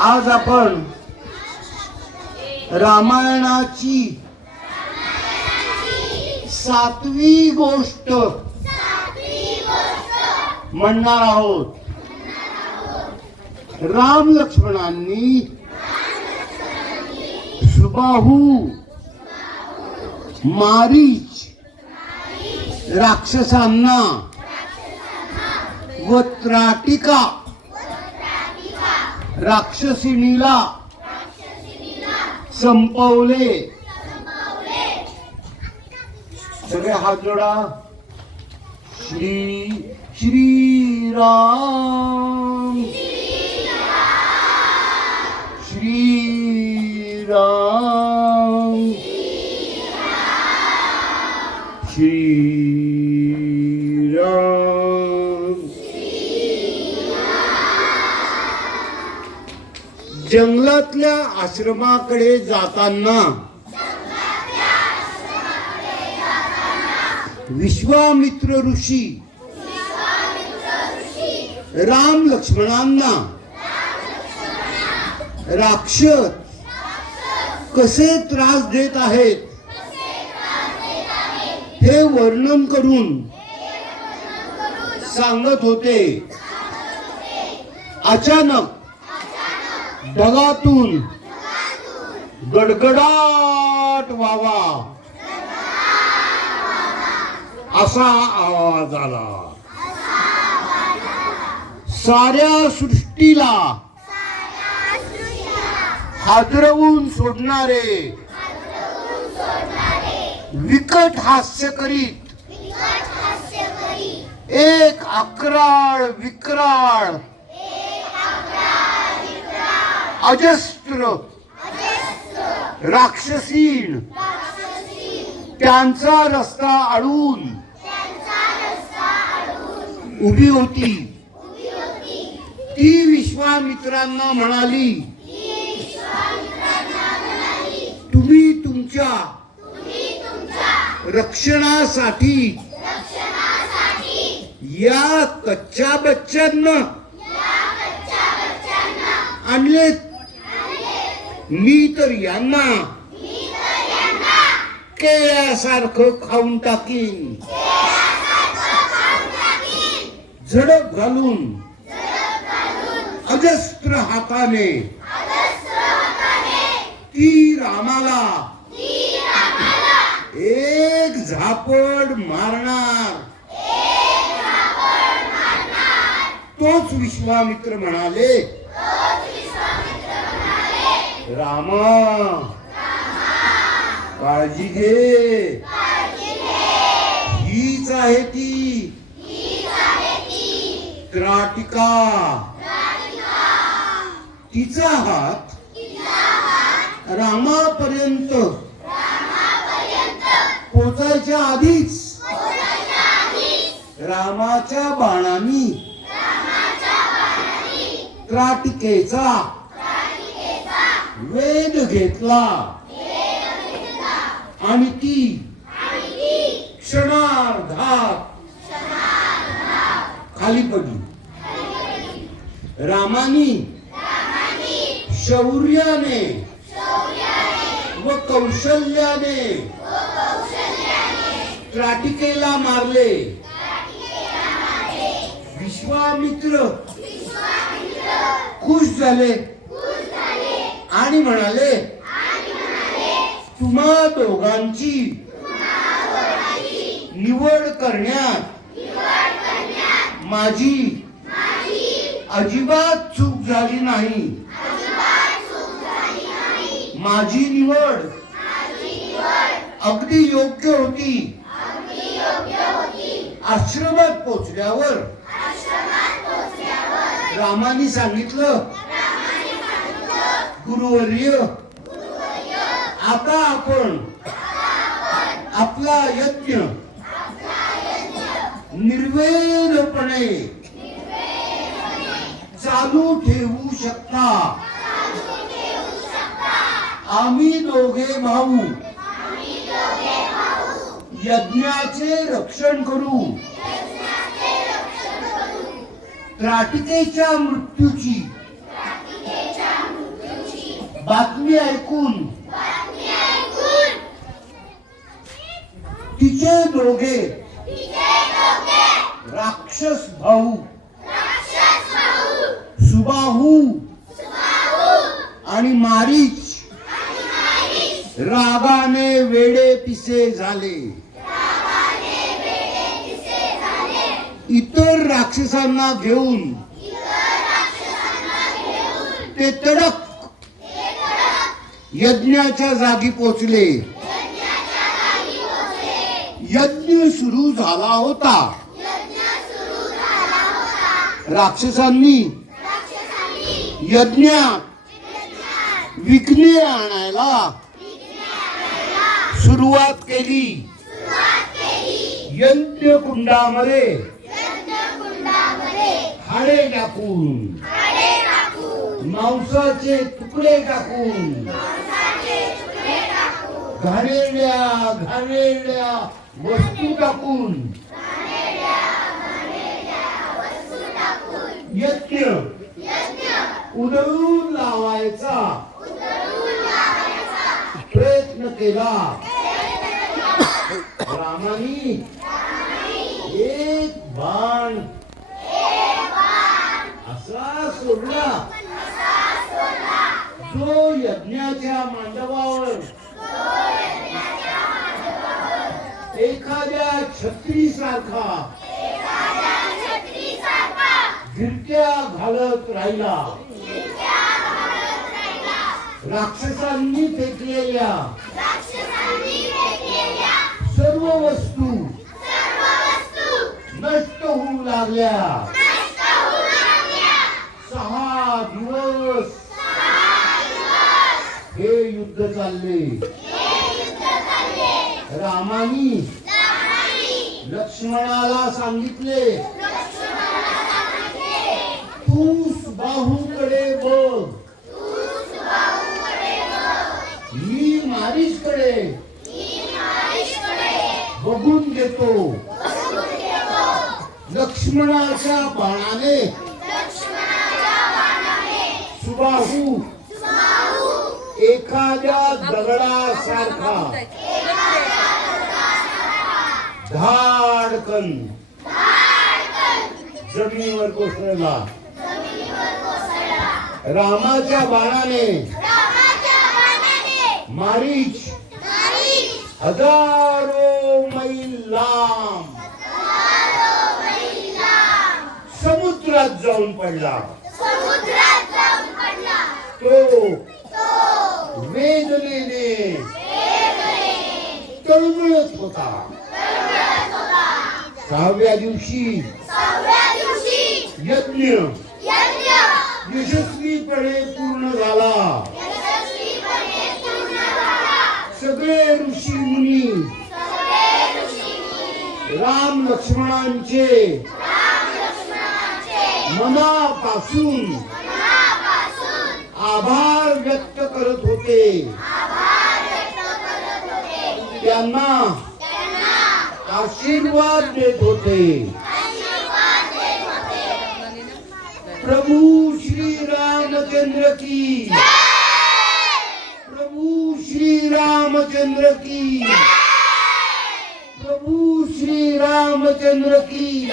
आज आपण रामायणाची सातवी गोष्ट म्हणणार आहोत. राम लक्ष्मणांनी सुबाहू मारीच राक्षसांना. व त्राटिका राक्षसिणीला. संपवले. सगळे हात जोडा. श्री श्रीराम श्रीराम श्री जंगलातल्या आश्रमाकडे जाताना विश्वामित्र ऋषी राम लक्ष्मणांना राक्षस कसे त्रास देत आहेत हे वर्णन करून सांगत होते. अचानक ढगातून गडगडाट व्हावा. असा आवाज आला. साऱ्या सृष्टीला हादरवून सोडणारे विकट हास्य करीत एक अकराळ विक्राळ अजस्त्र राक्षसीन. त्यांचा रस्ता अडून उभी होती. ती विश्वामित्रांना म्हणाली तुम्ही तुमच्या रक्षणासाठी या कच्च्या बच्च्यांना आणले मी तर यांना. केळ्यासारखं खाऊन टाकीन. झडप घालून. अजस्त्र हाताने. ती रामाला एक झापड मारणार. तोच विश्वामित्र म्हणाले रामा. काळजी घे. हीच आहे ती. त्राटिका. तिचा हात रामापर्यंत पोचायच्या आधीच रामाच्या बाणांनी त्राटिकेचा वेध घेतला आणि ती क्षणार्धात. खाली पडली. रामानी. शौर्याने. व कौशल्याने. त्राटिकेला मारले. विश्वामित्र. खुश झाले. आणि म्हणाले तुम्हा दोघांची निवड करण्यात माझी अजिबात चूक झाली नाही. माझी निवड अगदी योग्य होती. आश्रमात पोचल्यावर रामाने सांगितलं गुरुवर्य. आता आपण आपला यज्ञ निर्वेदपणे चालू ठेवू शकता. आम्ही दोघे भाऊ यज्ञाचे रक्षण करू. त्राटिकेच्या मृत्यूची बातमी ऐकून. तिचे दोघे राक्षस भाऊ सुबाहू आणि मारीच रागाने वेडे पिसे झाले. इतर राक्षसांना घेऊन ते तडक यज्ञाच्या जागी पोचले. यज्ञ सुरू झाला होता. राक्षसांनी यज्ञात विघ्ने आणायला सुरुवात केली. यज्ञ कुंडामध्ये हाडे टाकून पावसाचे तुकडे टाकून. घाणेरड्या घाणेरड्या वस्तू टाकून. यज्ञ उधळून लावायचा. प्रयत्न केला. रामानी एक बाण असा सोडला जो यज्ञाच्या मांडवावर. एखाद्या छत्री सारखा गिरट्या घालत राहिला. राक्षसांनी फेकलेल्या. सर्व वस्तू नष्ट होऊ लागल्या. चालले. रामानी. लक्ष्मणाला सांगितले. तू बाहूकडे बघ. मी मारीसकडे बघून घेतो. लक्ष्मणाच्या बाणाने. सुबाहू. एखाद्या दगडासारखा. धाडकन. जमिनीवर कोसळला. रामाच्या बाणाने. मारीच. हजारो मैल लांब. समुद्रात जाऊन पडला. तो वेदनेने तळमळत होता. सहाव्या दिवशी यज्ञ. यशस्वीपणे पूर्ण झाला. सगळे ऋषी मुनी. राम लक्ष्मणांचे. मनापासून आभार करत होते. त्यांना आशीर्वाद देत होते. प्रभू श्री रामचंद्र की. प्रभू श्री रामचंद्र की. प्रभू श्री रामचंद्र की.